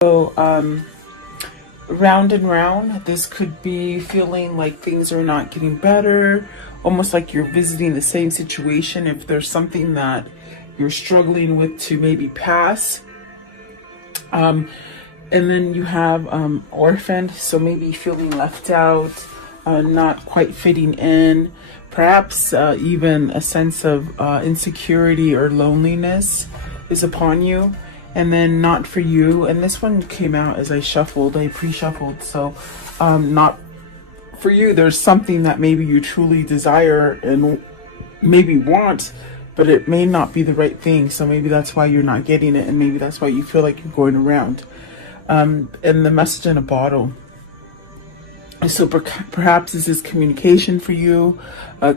So, round and round, this could be feeling like things are not getting better, almost like you're visiting the same situation. If there's something that you're struggling with to maybe pass. And then you have orphaned, so maybe feeling left out, not quite fitting in, perhaps even a sense of insecurity or loneliness is upon you. And then not for you, and this one came out as I pre-shuffled, so not for you. There's something that maybe you truly desire and maybe want, but it may not be the right thing, so maybe that's why you're not getting it, and maybe that's why you feel like you're going around. And the message in a bottle. So perhaps this is communication for you,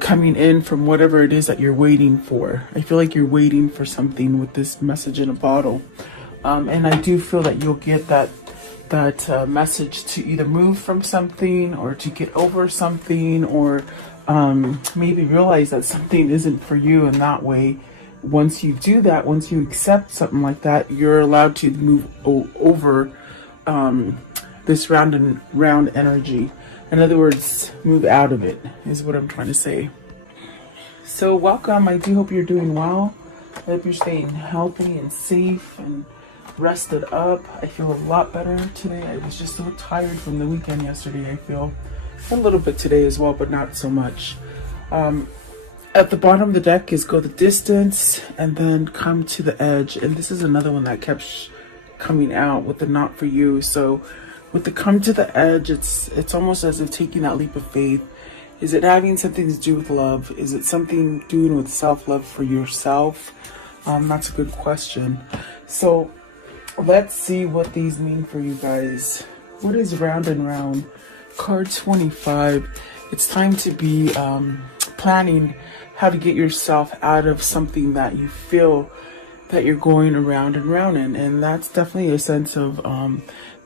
coming in from whatever it is that you're waiting for. I feel like you're waiting for something with this message in a bottle. And I do feel that you'll get that message to either move from something or to get over something, or maybe realize that something isn't for you. And that way, once you do that, once you accept something like that, you're allowed to move over this round and round energy. In other words, move out of it is what I'm trying to say. So welcome. I do hope you're doing well. I hope you're staying healthy and safe and rested up. I feel a lot better today. I was just so tired from the weekend yesterday. I feel a little bit today as well, but not so much. At the bottom of the deck is go the distance and then come to the edge. And this is another one that kept coming out with the not for you. So with the come to the edge, it's almost as if taking that leap of faith. Is it having something to do with love? Is it something doing with self-love for yourself? That's a good question. So let's see what these mean for you guys. What is round and round? Card 25. It's time to be planning how to get yourself out of something that you feel that you're going around and round in. And that's definitely a sense of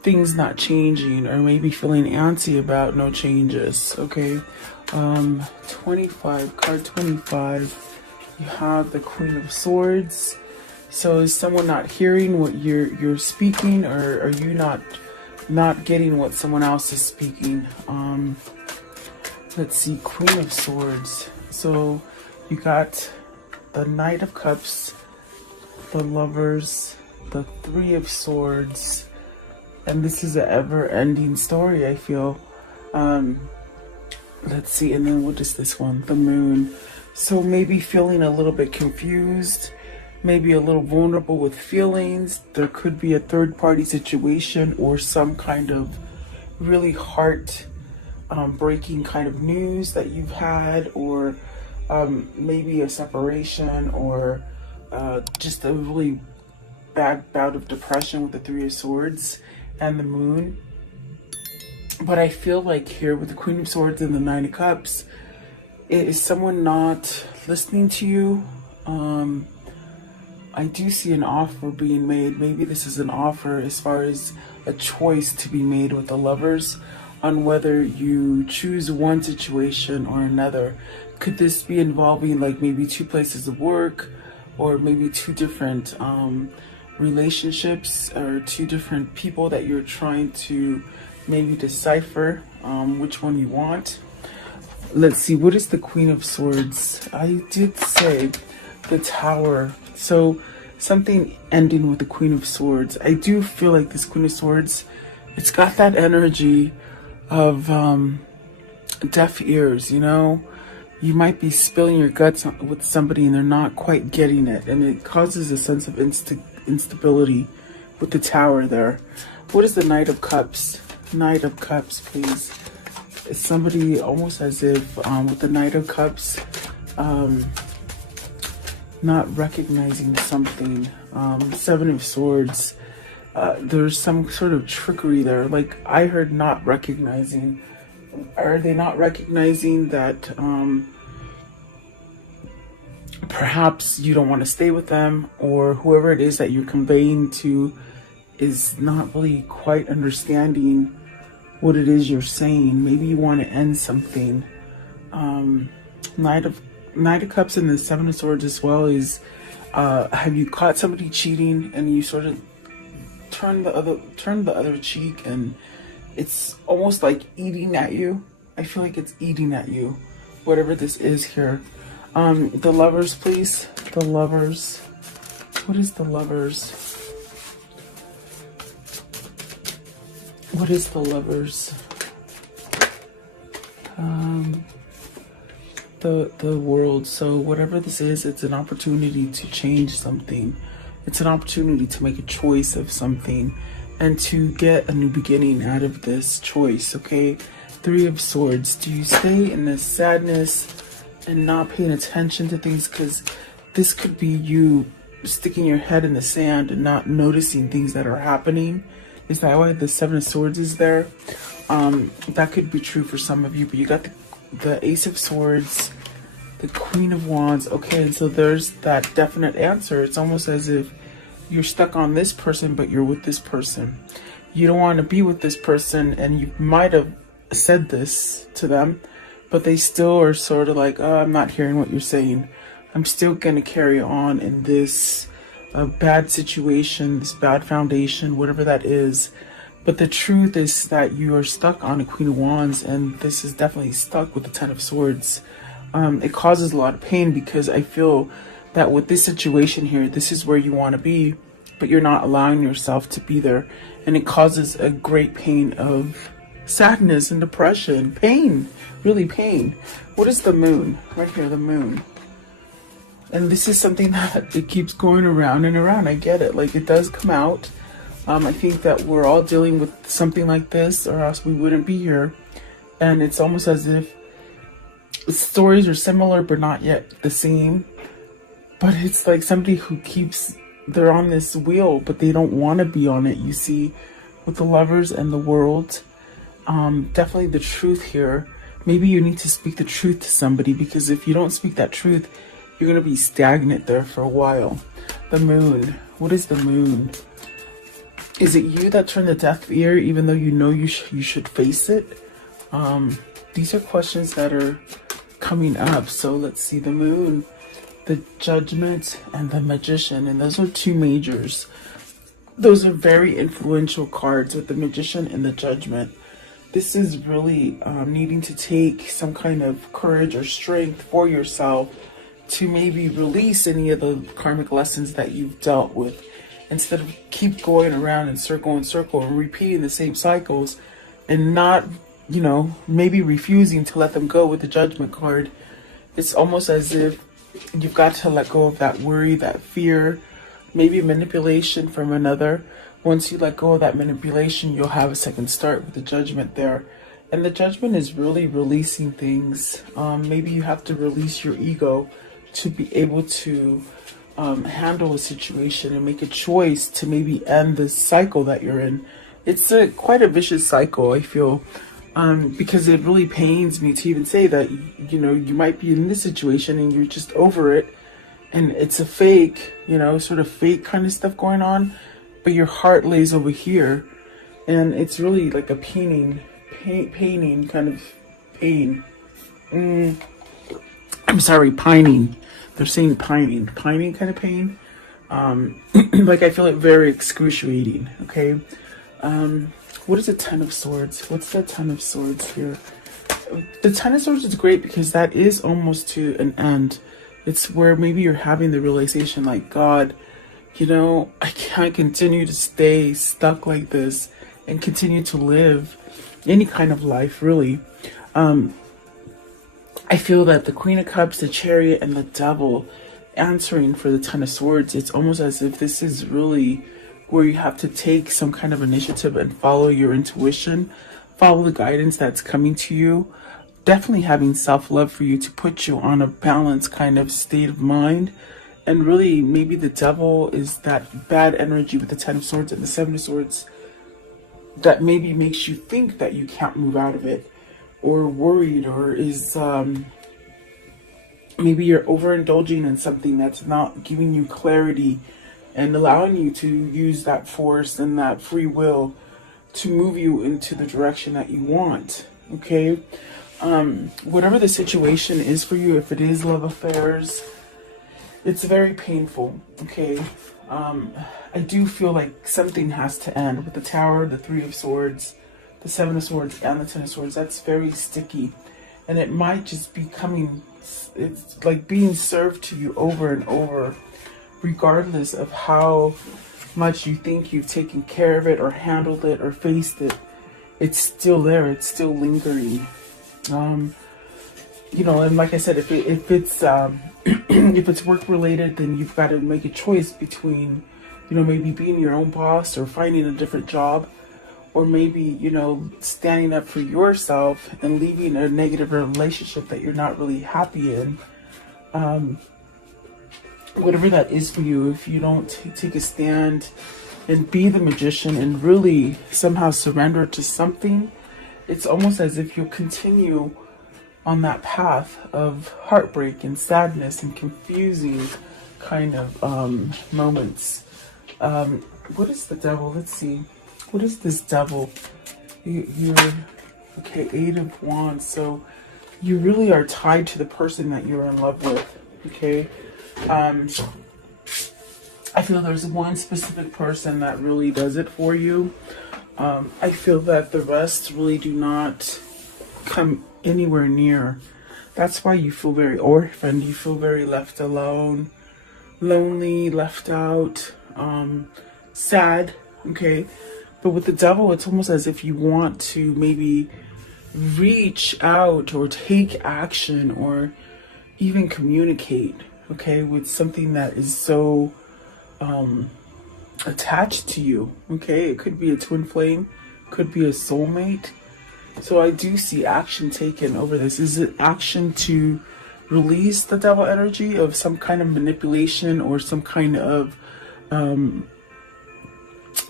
things not changing, or maybe feeling antsy about no changes. Okay. 25, card 25. You have the Queen of Swords. So is someone not hearing what you're speaking, or are you not getting what someone else is speaking? Let's see, Queen of Swords. So you got the Knight of Cups, the Lovers, the Three of Swords, and this is an ever-ending story, I feel. Let's see, and then what is this one? The Moon. So maybe feeling a little bit confused, maybe a little vulnerable with feelings. There could be a third-party situation or some kind of really breaking kind of news that you've had, or maybe a separation, or just a really bad bout of depression with the Three of Swords and the Moon. But I feel like here with the Queen of Swords and the Nine of Cups, it is someone not listening to you. I do see an offer being made. Maybe this is an offer as far as a choice to be made with the Lovers on whether you choose one situation or another. Could this be involving like maybe two places of work, or maybe two different relationships, or two different people that you're trying to maybe decipher which one you want? Let's see, what is the Queen of Swords? I did say the Tower. So something ending with the Queen of Swords. I do feel like this Queen of Swords, it's got that energy of deaf ears, you know? You might be spilling your guts with somebody and they're not quite getting it. And it causes a sense of instability with the Tower there. What is the Knight of Cups? Knight of Cups, please. It's somebody almost as if with the Knight of Cups, not recognizing something. Seven of Swords. There's some sort of trickery there. Like I heard not recognizing. Are they not recognizing that perhaps you don't want to stay with them, or whoever it is that you're conveying to is not really quite understanding what it is you're saying? Maybe you want to end something. Knight of Cups and the Seven of Swords as well is have you caught somebody cheating and you sort of turn the other cheek, and it's almost like eating at you. I feel like it's eating at you, whatever this is here. The Lovers, please. The Lovers. What is the Lovers? What is the Lovers? The World. So whatever this is, it's an opportunity to change something. It's an opportunity to make a choice of something and to get a new beginning out of this choice, okay? Three of Swords. Do you stay in this sadness and not paying attention to things? Because this could be you sticking your head in the sand and not noticing things that are happening. Is that why the Seven of Swords is there? That could be true for some of you, but you got the Ace of Swords, the Queen of Wands. Okay, and so there's that definite answer. It's almost as if you're stuck on this person, but you're with this person. You don't want to be with this person, and you might have said this to them, but they still are sort of like, oh, I'm not hearing what you're saying. I'm still going to carry on in this bad situation, this bad foundation, whatever that is. But the truth is that you are stuck on a Queen of Wands, and this is definitely stuck with the Ten of Swords. It causes a lot of pain because I feel that with this situation here, this is where you want to be, but you're not allowing yourself to be there. And it causes a great pain of sadness and depression. Pain, really pain. What is the Moon? Right here, the Moon. And this is something that it keeps going around and around. I get it. Like, it does come out. I think that we're all dealing with something like this, or else we wouldn't be here. And it's almost as if stories are similar, but not yet the same. But it's like somebody who they're on this wheel, but they don't want to be on it. You see, with the Lovers and the World, definitely the truth here. Maybe you need to speak the truth to somebody, because if you don't speak that truth, you're going to be stagnant there for a while. The Moon. What is the Moon? Is it you that turned the deaf ear, even though you know you should face it? These are questions that are coming up. So let's see. The Moon, the Judgment, and the Magician. And those are two majors. Those are very influential cards with the Magician and the Judgment. This is really needing to take some kind of courage or strength for yourself to maybe release any of the karmic lessons that you've dealt with, instead of keep going around in circle and repeating the same cycles, and not, you know, maybe refusing to let them go with the Judgment card. It's almost as if you've got to let go of that worry, that fear, maybe manipulation from another. Once you let go of that manipulation, you'll have a second start with the Judgment there. And the Judgment is really releasing things. Maybe you have to release your ego to be able to handle a situation and make a choice to maybe end the cycle that you're in. It's quite a vicious cycle, I feel, because it really pains me to even say that, you know, you might be in this situation and you're just over it, and it's a fake, you know, sort of fake kind of stuff going on, but your heart lays over here, and it's really like a paining kind of pain. I'm sorry, pining. They're saying pining kind of pain. Like, I feel it very excruciating. Okay. What is the Ten of Swords? What's the Ten of Swords here? The Ten of Swords is great because that is almost to an end. It's where maybe you're having the realization, like, God, you know, I can't continue to stay stuck like this and continue to live any kind of life, really. I feel that the Queen of Cups, the Chariot, and the Devil answering for the Ten of Swords, it's almost as if this is really where you have to take some kind of initiative and follow your intuition, follow the guidance that's coming to you. Definitely having self-love for you to put you on a balanced kind of state of mind. And really, maybe the Devil is that bad energy with the Ten of Swords and the Seven of Swords that maybe makes you think that you can't move out of it, or worried, or is maybe you're overindulging in something that's not giving you clarity and allowing you to use that force and that free will to move you into the direction that you want. Okay. Whatever the situation is for you, if it is love affairs, It's very painful, okay? I do feel like something has to end with the Tower, the Three of Swords, the Seven of Swords, and the Ten of Swords. That's very sticky. And it might just be coming, it's like being served to you over and over, regardless of how much you think you've taken care of it or handled it or faced it. It's still there. It's still lingering. You know, and like I said, if it's if it's work related, then you've got to make a choice between, you know, maybe being your own boss or finding a different job, or maybe, you know, standing up for yourself and leaving a negative relationship that you're not really happy in. Whatever that is for you, if you don't take a stand and be the magician and really somehow surrender to something, it's almost as if you'll continue on that path of heartbreak and sadness and confusing kind of moments. What is the devil? Let's see. What is this devil? You're okay, Eight of Wands. So you really are tied to the person that you're in love with. Okay. I feel there's one specific person that really does it for you. I feel that the rest really do not come anywhere near. That's why you feel very orphaned. You feel very left alone, lonely, left out, sad. Okay. But with the devil, it's almost as if you want to maybe reach out or take action or even communicate, okay, with something that is so attached to you, okay? It could be a twin flame, could be a soulmate. So I do see action taken over this. Is it action to release the devil energy of some kind of manipulation or some kind of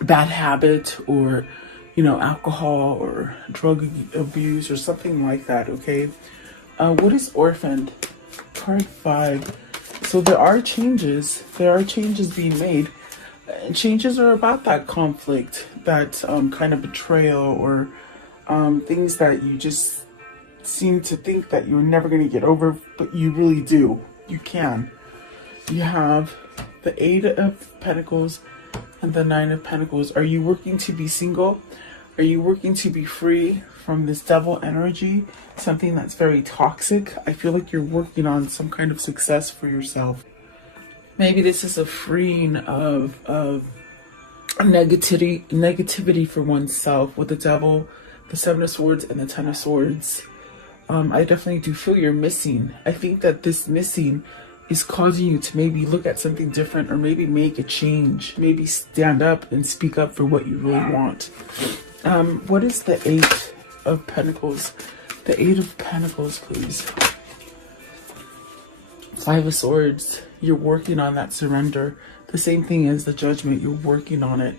bad habit, or, you know, alcohol or drug abuse or something like that, okay? What is orphaned? Card 5. So there are changes. There are changes being made. And changes are about that conflict, that kind of betrayal, or things that you just seem to think that you're never going to get over, but you really do. You can. You have the Eight of Pentacles and the Nine of Pentacles. Are you working to be single? Are you working to be free from this devil energy? Something that's very toxic. I feel like you're working on some kind of success for yourself. Maybe this is a freeing of negativity for oneself with the devil, the Seven of Swords, and the Ten of Swords. I definitely do feel you're missing. I think that this missing is causing you to maybe look at something different, or maybe make a change, maybe stand up and speak up for what you really want. What is the Eight of Pentacles? The Eight of Pentacles, please. Five of Swords. You're working on that surrender. The same thing as the Judgment. You're working on it.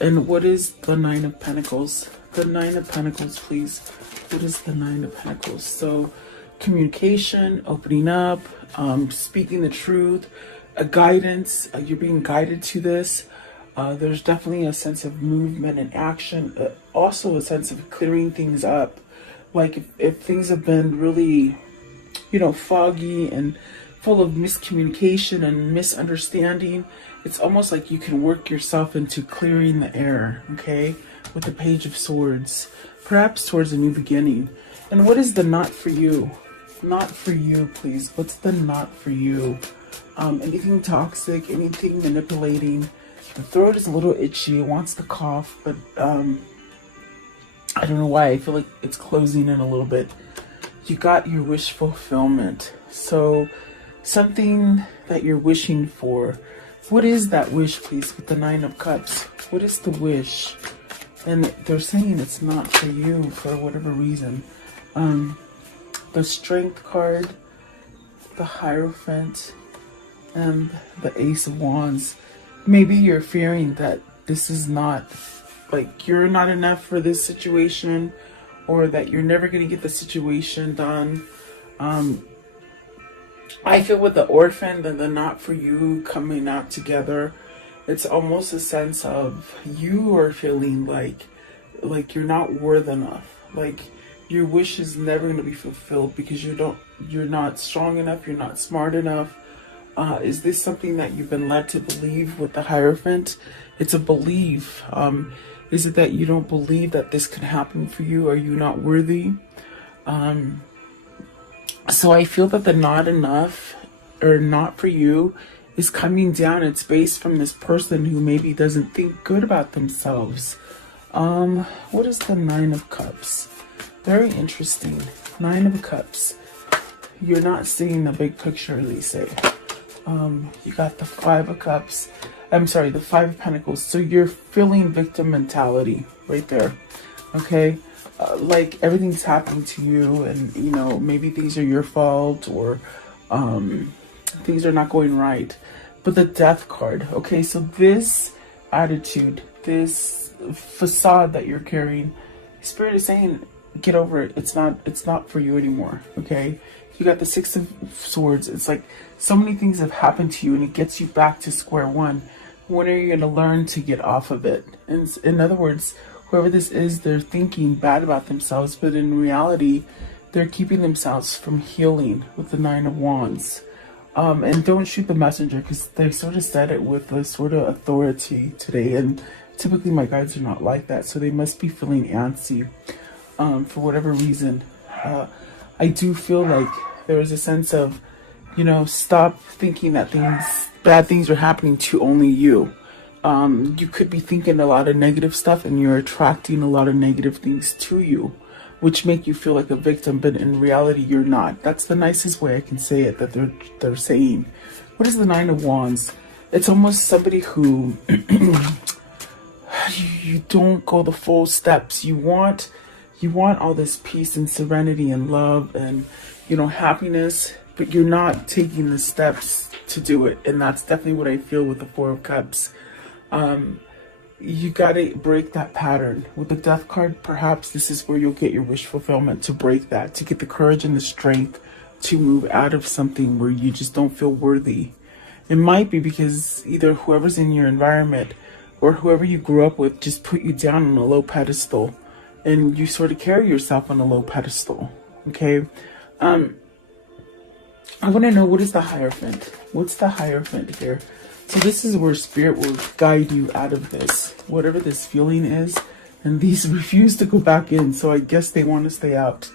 And what is the Nine of Pentacles? The Nine of Pentacles, please. What is the Nine of Pentacles? So communication, opening up, speaking the truth, a guidance. You're being guided to this. There's definitely a sense of movement and action. Also a sense of clearing things up. Like if things have been really, you know, foggy and full of miscommunication and misunderstanding, it's almost like you can work yourself into clearing the air, okay? With the Page of Swords, perhaps towards a new beginning. And what is the not for you? Not for you, please. What's the not for you? Anything toxic, anything manipulating. The throat is a little itchy, it wants to cough, but I don't know why. I feel like it's closing in a little bit. You got your wish fulfillment. So something that you're wishing for. What is that wish, please, with the Nine of Cups? What is the wish? And they're saying it's not for you for whatever reason. The Strength card, the Hierophant, and the Ace of Wands. Maybe you're fearing that this is not, like, you're not enough for this situation, or that you're never going to get the situation done. I feel with the Orphan and the not for you coming out together, it's almost a sense of you are feeling like you're not worth enough. Like your wish is never going to be fulfilled because you're not strong enough, you're not smart enough, Is this something that you've been led to believe with the Hierophant? It's a belief. Is it that you don't believe that this can happen for you? Are you not worthy? So I feel that the not enough or not for you is coming down. It's based from this person who maybe doesn't think good about themselves. What is the Nine of Cups? Very interesting. Nine of Cups. You're not seeing the big picture, Lisa. You got the Five of Cups. I'm sorry, the Five of Pentacles. So you're feeling victim mentality right there. Okay? Like everything's happening to you, and you know, maybe things are your fault, or things are not going right. But the Death card. Okay, so this attitude, this facade that you're carrying, Spirit is saying, get over it. It's not for you anymore. Okay? You got the Six of Swords. It's like so many things have happened to you, and it gets you back to square one. When are you going to learn to get off of it? And in other words, whoever this is, they're thinking bad about themselves, but in reality, they're keeping themselves from healing with the Nine of Wands. And don't shoot the messenger, because they sort of said it with a sort of authority today. And typically my guides are not like that, so they must be feeling antsy for whatever reason. I do feel like there is a sense of, you know, stop thinking that bad things are happening to only you. You could be thinking a lot of negative stuff, and you're attracting a lot of negative things to you, which make you feel like a victim, but in reality you're not. That's the nicest way I can say it, that they're saying. What is the Nine of Wands? It's almost somebody who you don't go the full steps. You want all this peace and serenity and love and, you know, happiness, but you're not taking the steps to do it. And that's definitely what I feel with the Four of Cups. You gotta break that pattern. With the Death card, perhaps this is where you'll get your wish fulfillment, to break that, to get the courage and the strength to move out of something where you just don't feel worthy. It might be because either whoever's in your environment or whoever you grew up with just put you down on a low pedestal, and you sort of carry yourself on a low pedestal. Okay? I want to know, what is the Hierophant? What's the Hierophant here? So this is where Spirit will guide you out of this, whatever this feeling is. And these refuse to go back in, so I guess they want to stay out.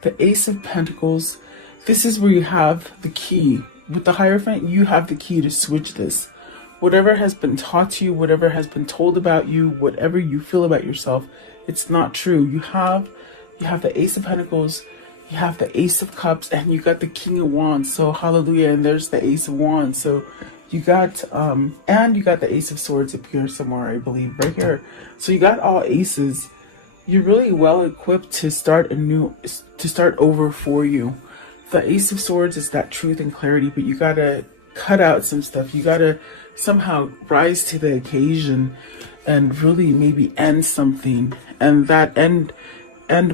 The Ace of Pentacles. This is where you have the key. With the Hierophant, you have the key to switch this. Whatever has been taught to you, whatever has been told about you, whatever you feel about yourself, it's not true. You have the Ace of Pentacles, you have the Ace of Cups, and you got the King of Wands. So hallelujah, and there's the Ace of Wands. So you got and you got the Ace of Swords up here somewhere, I believe, right here. So you got all aces. You're really well equipped to start over for you. The Ace of Swords is that truth and clarity, but you gotta cut out some stuff. You gotta somehow rise to the occasion and really maybe end something, and that end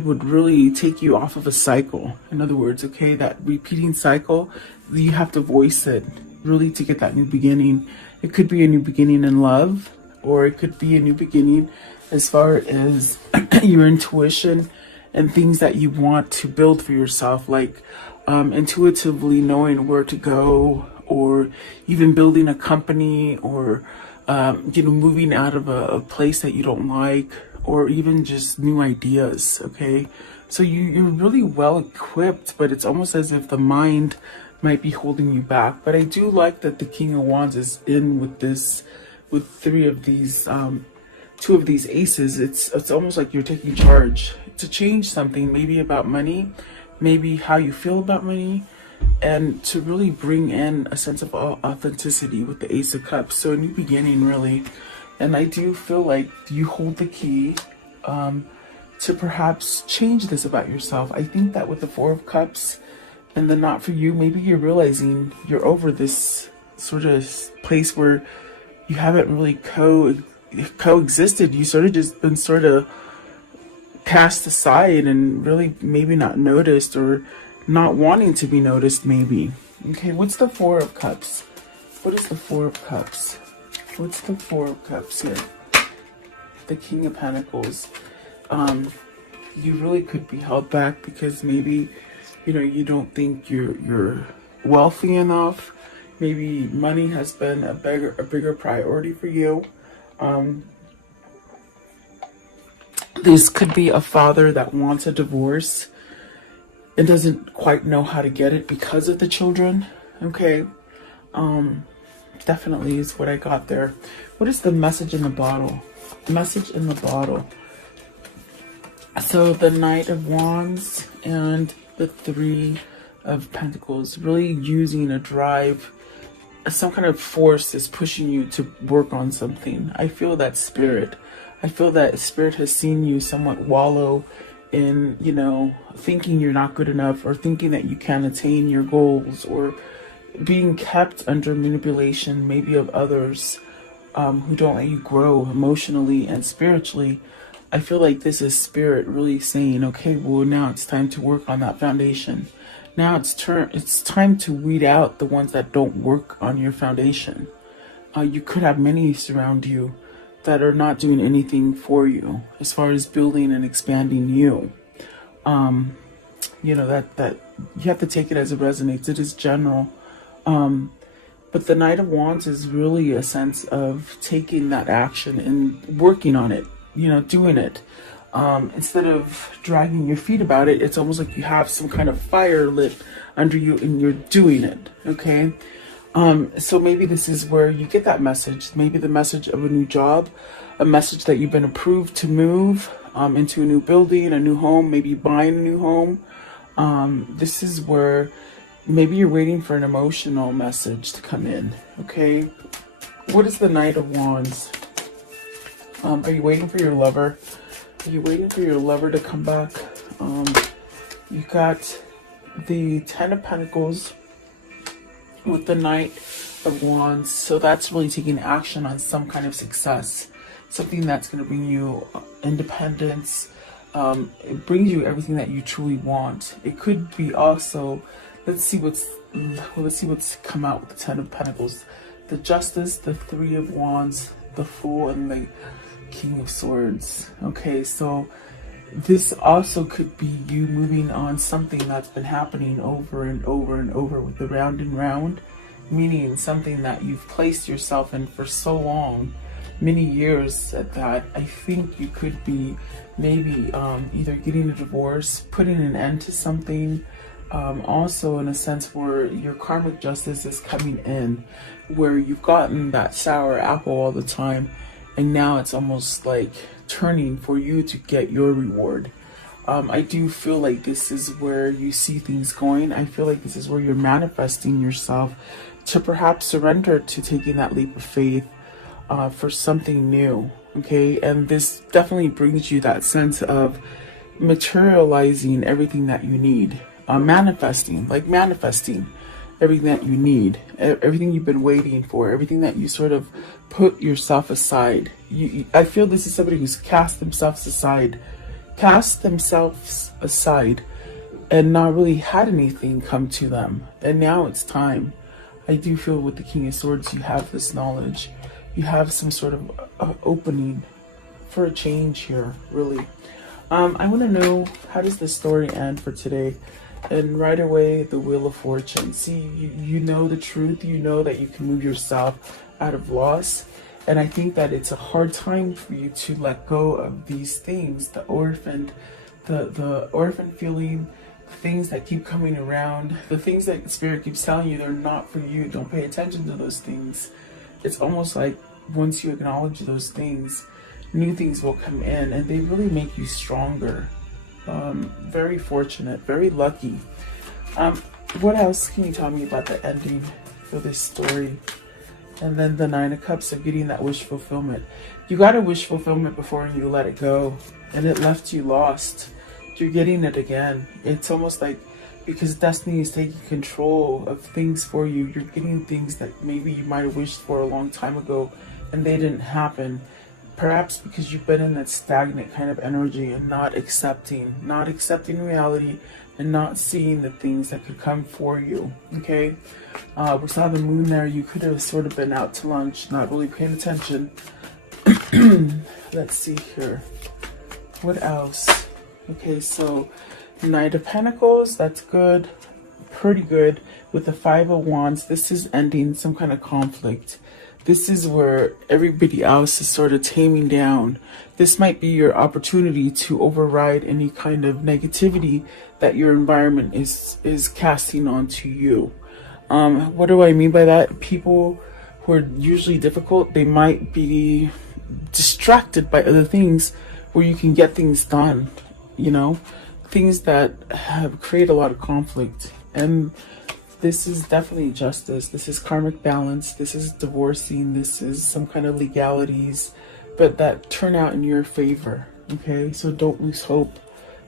would really take you off of a cycle. In other words, okay, that repeating cycle, you have to voice it really to get that new beginning. It could be a new beginning in love, or it could be a new beginning as far as your intuition and things that you want to build for yourself, like intuitively knowing where to go, or even building a company, or you know, moving out of a place that you don't like, or even just new ideas. Okay, so you're really well equipped, but it's almost as if the mind might be holding you back. But I do like that the King of Wands is in with this, with three of these, two of these aces. It's almost like you're taking charge to change something, maybe about money, maybe how you feel about money, and to really bring in a sense of authenticity with the Ace of Cups. So a new beginning, really. And I do feel like you hold the key to perhaps change this about yourself. I think that with the Four of Cups and the not for you, maybe you're realizing you're over this sort of place where you haven't really coexisted. You sort of just been sort of cast aside and really maybe not noticed, or not wanting to be noticed maybe. Okay, what's the Four of Cups? What is the Four of Cups? What's the Four of Cups here? The King of Pentacles. You really could be held back because maybe, you know, you don't think you're wealthy enough. Maybe money has been a bigger priority for you. This could be a father that wants a divorce and doesn't quite know how to get it because of the children. Okay. Definitely is what I got there. What is the message in the bottle? Message in the bottle. So the Knight of Wands and the Three of Pentacles, really using a drive, some kind of force is pushing you to work on something. I feel that spirit. I feel that spirit has seen you somewhat wallow in, you know, thinking you're not good enough, or thinking that you can't attain your goals, or being kept under manipulation, maybe of others who don't let you grow emotionally and spiritually. I feel like this is spirit really saying, okay, well, now it's time to work on that foundation. Now it's time to weed out the ones that don't work on your foundation. You could have many surround you that are not doing anything for you as far as building and expanding you. You know, that you have to take it as it resonates. It is general. But the Knight of Wands is really a sense of taking that action and working on it, you know, doing it. Instead of dragging your feet about it, it's almost like you have some kind of fire lit under you and you're doing it. Okay. So maybe this is where you get that message, maybe the message of a new job, a message that you've been approved to move into a new building, a new home, maybe buying a new home. This is where maybe you're waiting for an emotional message to come in. Okay. What is the Knight of Wands? Are you waiting for your lover? Are you waiting for your lover to come back? You got the Ten of Pentacles with the Knight of Wands. So that's really taking action on some kind of success. Something that's going to bring you independence. It brings you everything that you truly want. It could be also, let's see what's come out with the Ten of Pentacles. The Justice, the Three of Wands, the Fool, and the King of Swords. Okay, so this also could be you moving on something that's been happening over and over and over with the round and round, meaning something that you've placed yourself in for so long, many years at that. I think you could be maybe either getting a divorce, putting an end to something, also in a sense where your karmic justice is coming in, where you've gotten that sour apple all the time, and now it's almost like turning for you to get your reward. I do feel like this is where you see things going. I feel like this is where you're manifesting yourself to perhaps surrender to taking that leap of faith for something new. Okay, and this definitely brings you that sense of materializing everything that you need. Manifesting everything that you need, everything you've been waiting for, everything that you sort of put yourself aside. I feel this is somebody who's cast themselves aside and not really had anything come to them. And now it's time. I do feel with the King of Swords, you have this knowledge. You have some sort of opening for a change here, really. I want to know, how does the story end for today? And right away, the Wheel of Fortune. See, you know the truth. You know that you can move yourself out of loss. And I think that it's a hard time for you to let go of these things. The orphan feeling, things that keep coming around, the things that Spirit keeps telling you they're not for you. Don't pay attention to those things. It's almost like once you acknowledge those things, new things will come in and they really make you stronger. Very fortunate, very lucky. What else can you tell me about the ending for this story? And then the Nine of Cups of getting that wish fulfillment. You got a wish fulfillment before you let it go, and it left you lost. You're getting it again. It's almost like because destiny is taking control of things for you. You're getting things that maybe you might have wished for a long time ago, and they didn't happen. Perhaps because you've been in that stagnant kind of energy and not accepting reality and not seeing the things that could come for you. Okay, we saw the moon there. You could have sort of been out to lunch, not really paying attention. Let's see here. What else? Okay, so Knight of Pentacles, that's good. pretty good with the Five of Wands. This is ending some kind of conflict. This is where everybody else is sort of taming down. This might be your opportunity to override any kind of negativity that your environment is casting onto you. What do I mean by that? People who are usually difficult, they might be distracted by other things where you can get things done, you know, things that have created a lot of conflict. And this is definitely justice. This is karmic balance. This is divorcing. This is some kind of legalities, but that turn out in your favor. Okay, so don't lose hope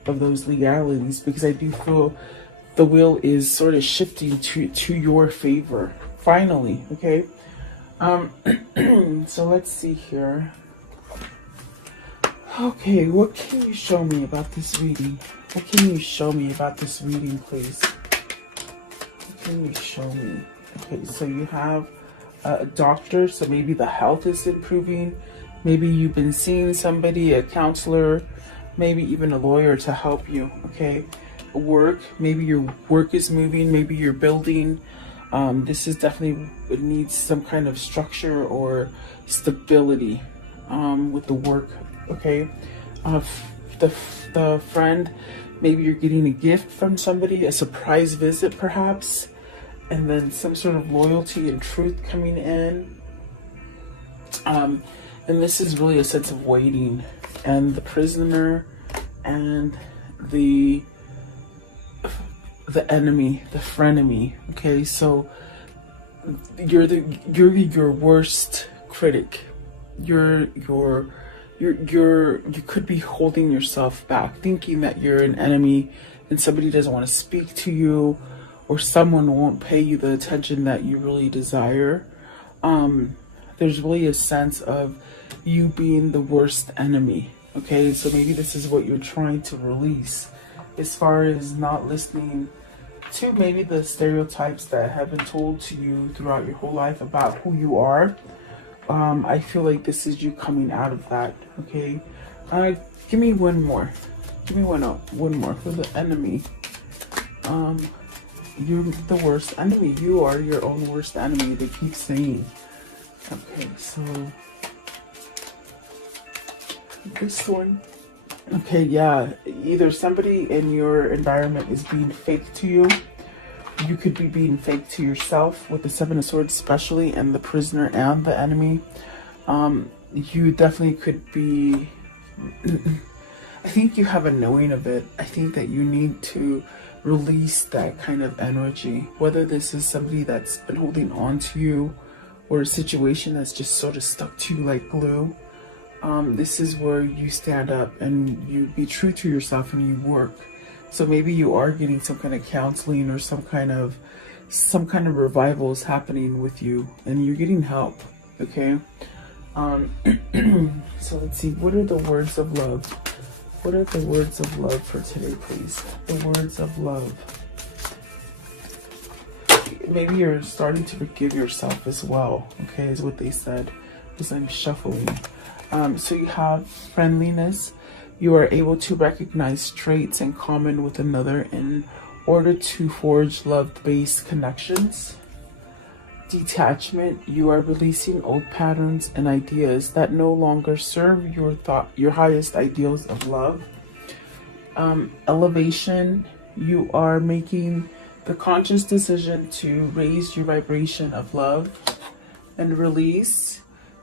of those legalities, because I do feel the wheel is sort of shifting to your favor finally. Okay, so let's see here. Okay, what can you show me about this reading? What can you show me about this reading, please? Can you show me? Okay, so you have a doctor, so maybe the health is improving. Maybe you've been seeing somebody, a counselor, maybe even a lawyer to help you. Okay, work, maybe your work is moving, maybe you're building. This is definitely, it needs some kind of structure or stability with the work. Okay, the friend, maybe you're getting a gift from somebody, a surprise visit perhaps, and then some sort of loyalty and truth coming in. And this is really a sense of waiting. And the prisoner and the enemy, the frenemy. Okay, so you're your worst critic. You could be holding yourself back, thinking that you're an enemy and somebody doesn't want to speak to you, or someone won't pay you the attention that you really desire. There's really a sense of you being the worst enemy. Okay, so maybe this is what you're trying to release, as far as not listening to maybe the stereotypes that have been told to you throughout your whole life about who you are. I feel like this is you coming out of that. Okay, give me one more. Give me one more for the enemy. You're the worst enemy. You are your own worst enemy, they keep saying. Okay, so this one. Okay, yeah, either somebody in your environment is being fake to you. You could be being fake to yourself with the Seven of Swords especially, and the prisoner and the enemy. You definitely could be, I think you have a knowing of it. I think that you need to release that kind of energy, whether this is somebody that's been holding on to you or a situation that's just sort of stuck to you like glue. This is where you stand up and you be true to yourself and you work. So maybe you are getting some kind of counseling or some kind of revival is happening with you and you're getting help. Okay. So let's see, what are the words of love? What are the words of love for today, please? The words of love. Maybe you're starting to forgive yourself as well, okay, is what they said, as I'm shuffling. So you have friendliness. You are able to recognize traits in common with another in order to forge love-based connections. Detachment. You are releasing old patterns and ideas that no longer serve your highest ideals of love. Elevation. You are making the conscious decision to raise your vibration of love. And release.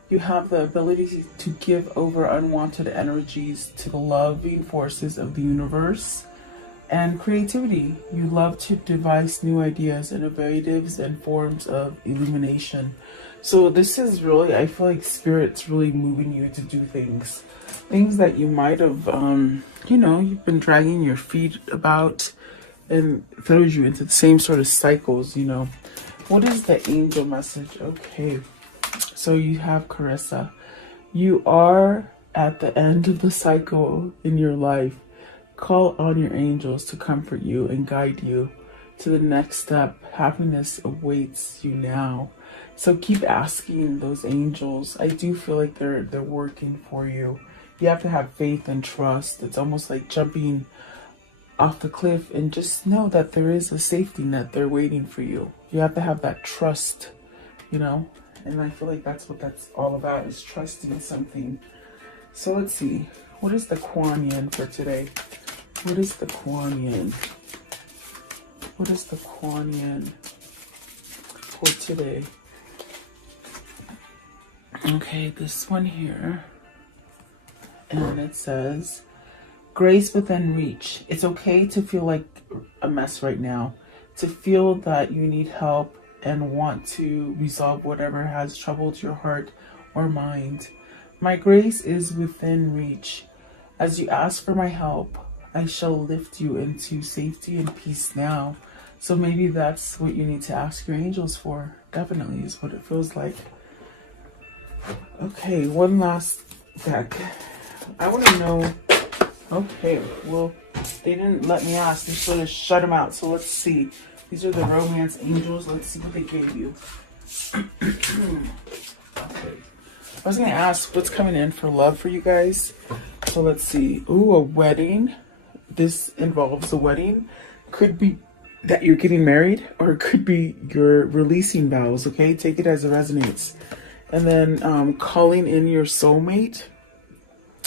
You have the ability to give over unwanted energies to the loving forces of the universe. And creativity. You love to devise new ideas, innovatives, and forms of illumination. So this is really, I feel like Spirit's really moving you to do things. Things that you might have, you've been dragging your feet about, and throws you into the same sort of cycles, What is the angel message? Okay. So you have Carissa. You are at the end of the cycle in your life. Call on your angels to comfort you and guide you to the next step. Happiness awaits you now. So keep asking those angels. I do feel like they're working for you. You have to have faith and trust. It's almost like jumping off the cliff, and just know that there is a safety net there waiting for you. You have to have that trust, you know, and I feel like that's what that's all about, is trusting something. So let's see, what is the Kuan Yin for today? What is the Kuan Yin? What is the Kuan Yin for today? Okay, this one here, and it says, grace within reach. It's okay to feel like a mess right now, to feel that you need help and want to resolve whatever has troubled your heart or mind. My grace is within reach. As you ask for my help, I shall lift you into safety and peace now. So maybe that's what you need to ask your angels for. Definitely is what it feels like. Okay, one last deck. I want to know. Okay, well, they didn't let me ask. They sort of shut them out. So let's see. These are the romance angels. Let's see what they gave you. Okay. I was going to ask what's coming in for love for you guys. So let's see. Ooh, a wedding. This involves a wedding. Could be that you're getting married, or it could be you're releasing vows. Okay, take it as it resonates. And then calling in your soulmate.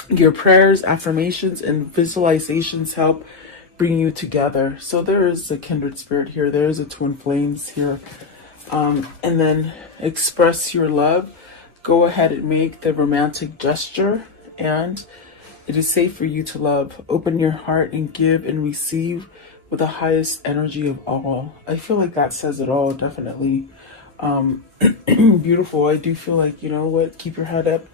Your prayers, affirmations, and visualizations help bring you together. So there is a kindred spirit here. There is a twin flames here. And then express your love. Go ahead and make the romantic gesture. And it is safe for you to love. Open your heart and give and receive with the highest energy of all. I feel like that says it all, definitely. Beautiful. I do feel like, you know what, keep your head up.